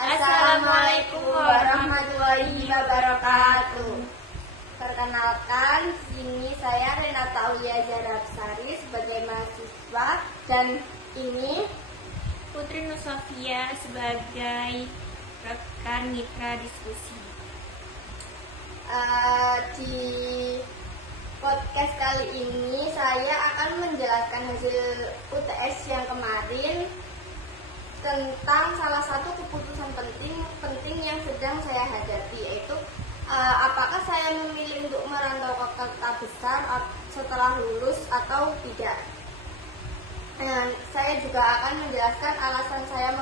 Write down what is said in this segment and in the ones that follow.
Assalamualaikum warahmatullahi wabarakatuh. Perkenalkan, ini saya Renata Aulia Zarabsari sebagai mahasiswa dan ini Putri Nusofia sebagai rekan mitra diskusi. Di podcast kali ini saya akan menjelaskan hasil UTS yang kemarin tentang salah satu keputusan penting yang sedang saya hadapi, yaitu apakah saya memilih untuk merantau ke kota besar setelah lulus atau tidak. Saya juga akan menjelaskan alasan saya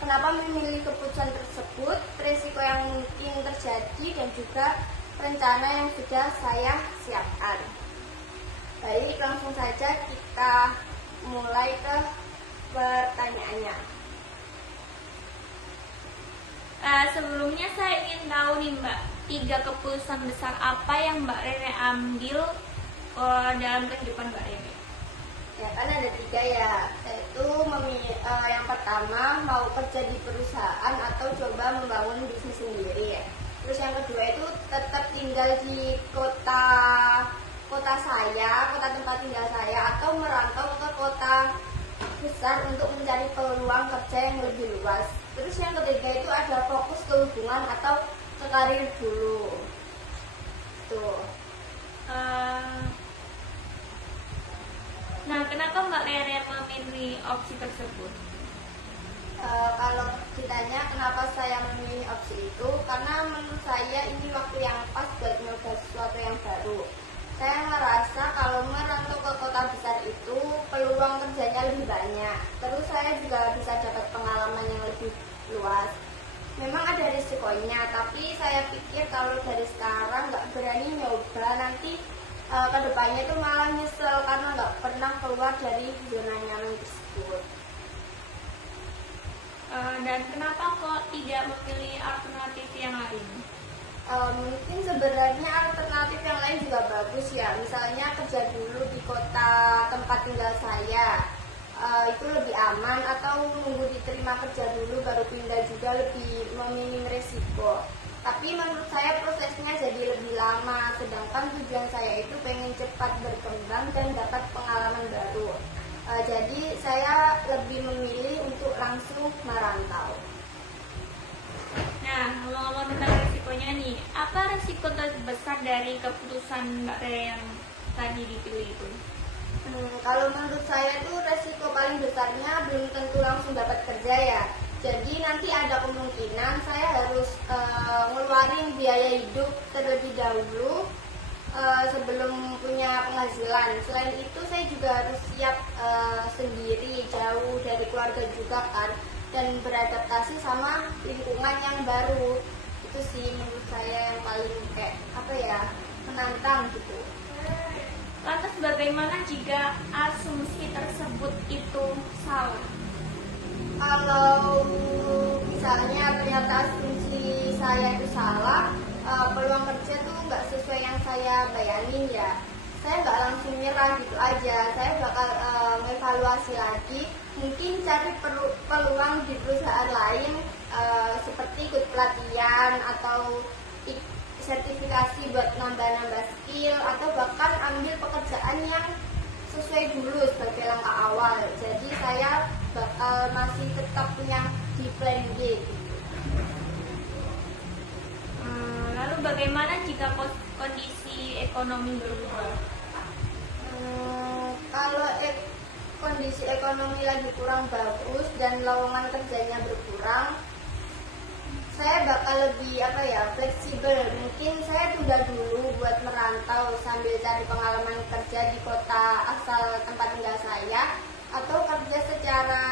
kenapa memilih keputusan tersebut, risiko yang mungkin terjadi, dan juga rencana yang sudah saya siapkan. Baik, langsung saja kita mulai ke pertanyaannya. Sebelumnya saya ingin tahu nih Mbak, 3 keputusan besar apa yang Mbak Rere ambil dalam kehidupan Mbak Rere? Ya kan ada 3 ya, yaitu yang pertama mau kerja di perusahaan atau coba membangun bisnis sendiri ya. Terus yang kedua itu tetap tinggal di kota tempat tinggal saya, atau merantau ke kota besar untuk mencari peluang kerja yang lebih luas. Terus yang ketiga itu ada fokus ke hubungan atau ke karir dulu. Tuh. Nah, kenapa Mbak Rere memilih opsi tersebut? Kalau ditanya kenapa saya memilih opsi itu, karena menurut saya ini waktu yang pas buat nyoba sesuatu yang baru. Saya merasa kalau merantau ke kota besar itu peluang kerjanya lebih banyak. Terus saya juga bisa dapat pengalaman yang lebih luas. Memang ada risikonya, tapi saya pikir kalau dari sekarang nggak berani nyoba, nanti kedepannya itu malah nyesel karena nggak pernah keluar dari zona nyaman tersebut. Dan kenapa kok tidak memilih alternatif yang lain? Mungkin sebenarnya alternatif yang lain juga bagus ya. Misalnya kerja dulu di kota tempat tinggal saya, itu lebih aman, atau nunggu diterima kerja dulu baru pindah juga lebih meminim resiko. Tapi menurut saya prosesnya jadi lebih lama, sedangkan tujuan saya itu pengen cepat berkembang dan dapat pengalaman baru. Jadi saya lebih memilih untuk langsung merantau. Nah, ngomong-ngomong tentang resikonya nih, apa resiko terbesar dari keputusan Mbak Rere yang tadi dipilih itu? Kalau menurut saya itu resiko paling besarnya belum tentu langsung dapat kerja ya. Jadi nanti ada kemungkinan saya harus ngeluarin biaya hidup terlebih dahulu sebelum punya penghasilan. Selain itu saya juga harus siap sendiri, jauh dari keluarga juga kan, dan beradaptasi sama lingkungan yang baru. Itu sih menurut saya yang paling menantang gitu. Lantas bagaimana jika asumsi tersebut itu salah? Kalau misalnya ternyata asumsi saya itu salah, peluang kerja tuh nggak sesuai yang saya bayangin ya, saya nggak langsung nyerah gitu aja. Saya bakal mengevaluasi lagi, mungkin cari peluang di perusahaan lain, seperti ikut pelatihan atau sertifikasi buat nambah-nambah skill, atau bahkan ambil pekerjaan yang sesuai dulu sebagai langkah awal. Jadi saya bakal masih tetap punya di plan B gitu. Lalu bagaimana jika kondisi ekonomi berubah? Kalau kondisi ekonomi lagi kurang bagus dan lowongan kerjanya berkurang, saya bakal lebih fleksibel. Mungkin saya tunda dulu buat merantau sambil cari pengalaman kerja di kota asal tempat tinggal saya, atau kerja secara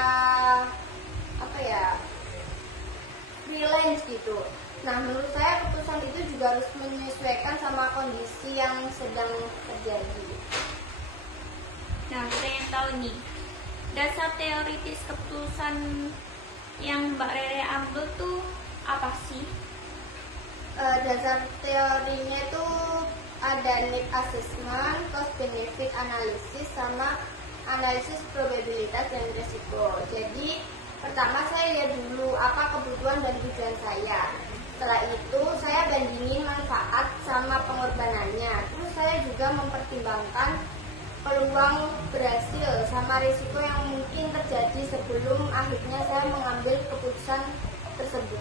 freelance gitu. Nah, menurut saya keputusan itu juga harus menyesuaikan sama kondisi yang sedang terjadi. Nah, saya ingin tahu nih, dasar teoritis keputusan yang Mbak Rere ambil tuh apa sih? Dasar teorinya itu ada need assessment, cost benefit analysis, sama analisis probabilitas dan risiko. Jadi Pertama saya lihat dulu apa kebutuhan dan tujuan saya. Setelah itu saya bandingin manfaat sama pengorbanannya. Terus saya juga mempertimbangkan peluang berhasil sama risiko yang mungkin terjadi sebelum akhirnya saya mengambil keputusan tersebut.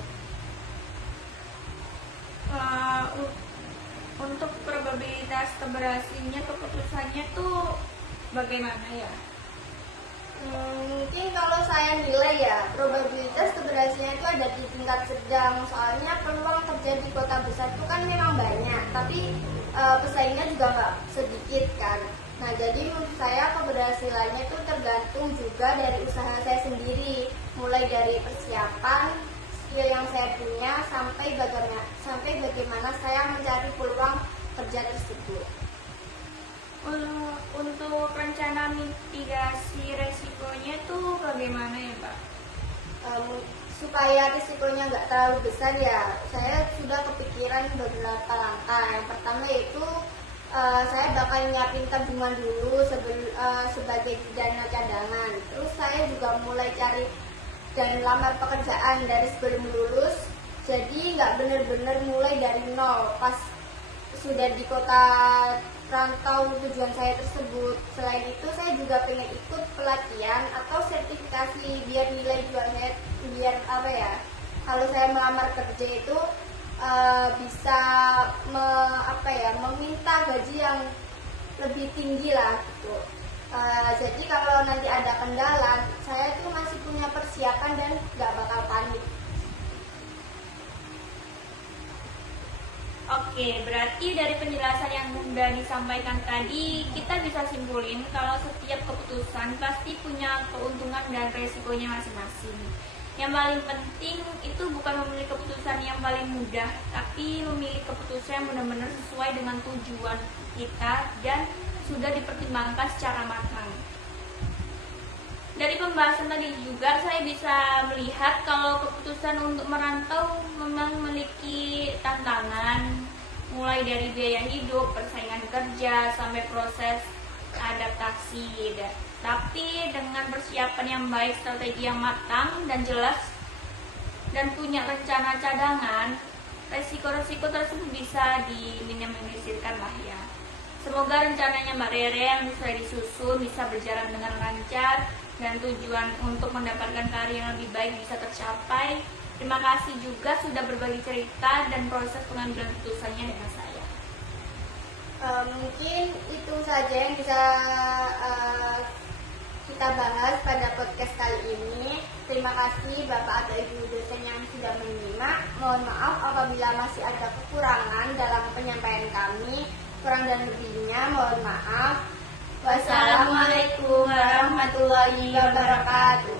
Untuk probabilitas keberhasilannya keputusannya tuh bagaimana ya? Mungkin kalau saya nilai ya, probabilitas keberhasilannya itu ada di tingkat sedang. Soalnya peluang kerja di kota besar itu kan memang banyak, tapi pesaingnya juga nggak sedikit kan. Nah, jadi menurut saya keberhasilannya itu tergantung juga dari usaha saya sendiri, mulai dari persiapan, skill yang saya punya, sampai bagaimana saya mencari peluang kerja tersebut. Untuk rencana mitigasi resikonya tuh bagaimana ya, Pak? Supaya risikonya nggak terlalu besar ya, saya sudah kepikiran beberapa langkah. Yang pertama yaitu saya bakal nyiapin tabungan dulu sebagai dana cadangan. Terus saya juga mulai cari dan lamar pekerjaan dari sebelum lulus. Jadi nggak bener-bener mulai dari nol pas sudah di kota rantau tujuan saya tersebut. Selain itu saya juga pengen ikut pelatihan atau sertifikasi biar nilai jual saya, biar apa ya, kalau saya melamar kerja itu bisa meminta gaji yang lebih tinggi lah gitu. Jadi kalau nanti ada kendala, saya tuh masih punya persiapan dan nggak bakal panik. Oke, berarti dari penjelasan yang sudah disampaikan tadi, kita bisa simpulin kalau setiap keputusan pasti punya keuntungan dan resikonya masing-masing. Yang paling penting itu bukan memilih keputusan yang paling mudah, tapi memilih keputusan yang benar-benar sesuai dengan tujuan kita dan sudah dipertimbangkan secara matang. Dari pembahasan tadi juga saya bisa melihat kalau keputusan untuk merantau memang memiliki tantangan, mulai dari biaya hidup, persaingan kerja, sampai proses adaptasi. Tapi dengan persiapan yang baik, strategi yang matang dan jelas, dan punya rencana cadangan, resiko-resiko tersebut bisa diminimalisirkan lah ya. Semoga rencananya Mbak Rere yang sudah disusun bisa berjalan dengan lancar dan tujuan untuk mendapatkan karir yang lebih baik bisa tercapai. Terima kasih juga sudah berbagi cerita dan proses pengambilan keputusannya dengan saya. Mungkin itu saja yang bisa kita bahas pada podcast kali ini. Terima kasih Bapak atau Ibu dosen yang sudah menyimak. Mohon maaf apabila masih ada kekurangan dalam penyampaian kami. Kurang dan lebihnya mohon maaf. Wassalamualaikum warahmatullahi wabarakatuh.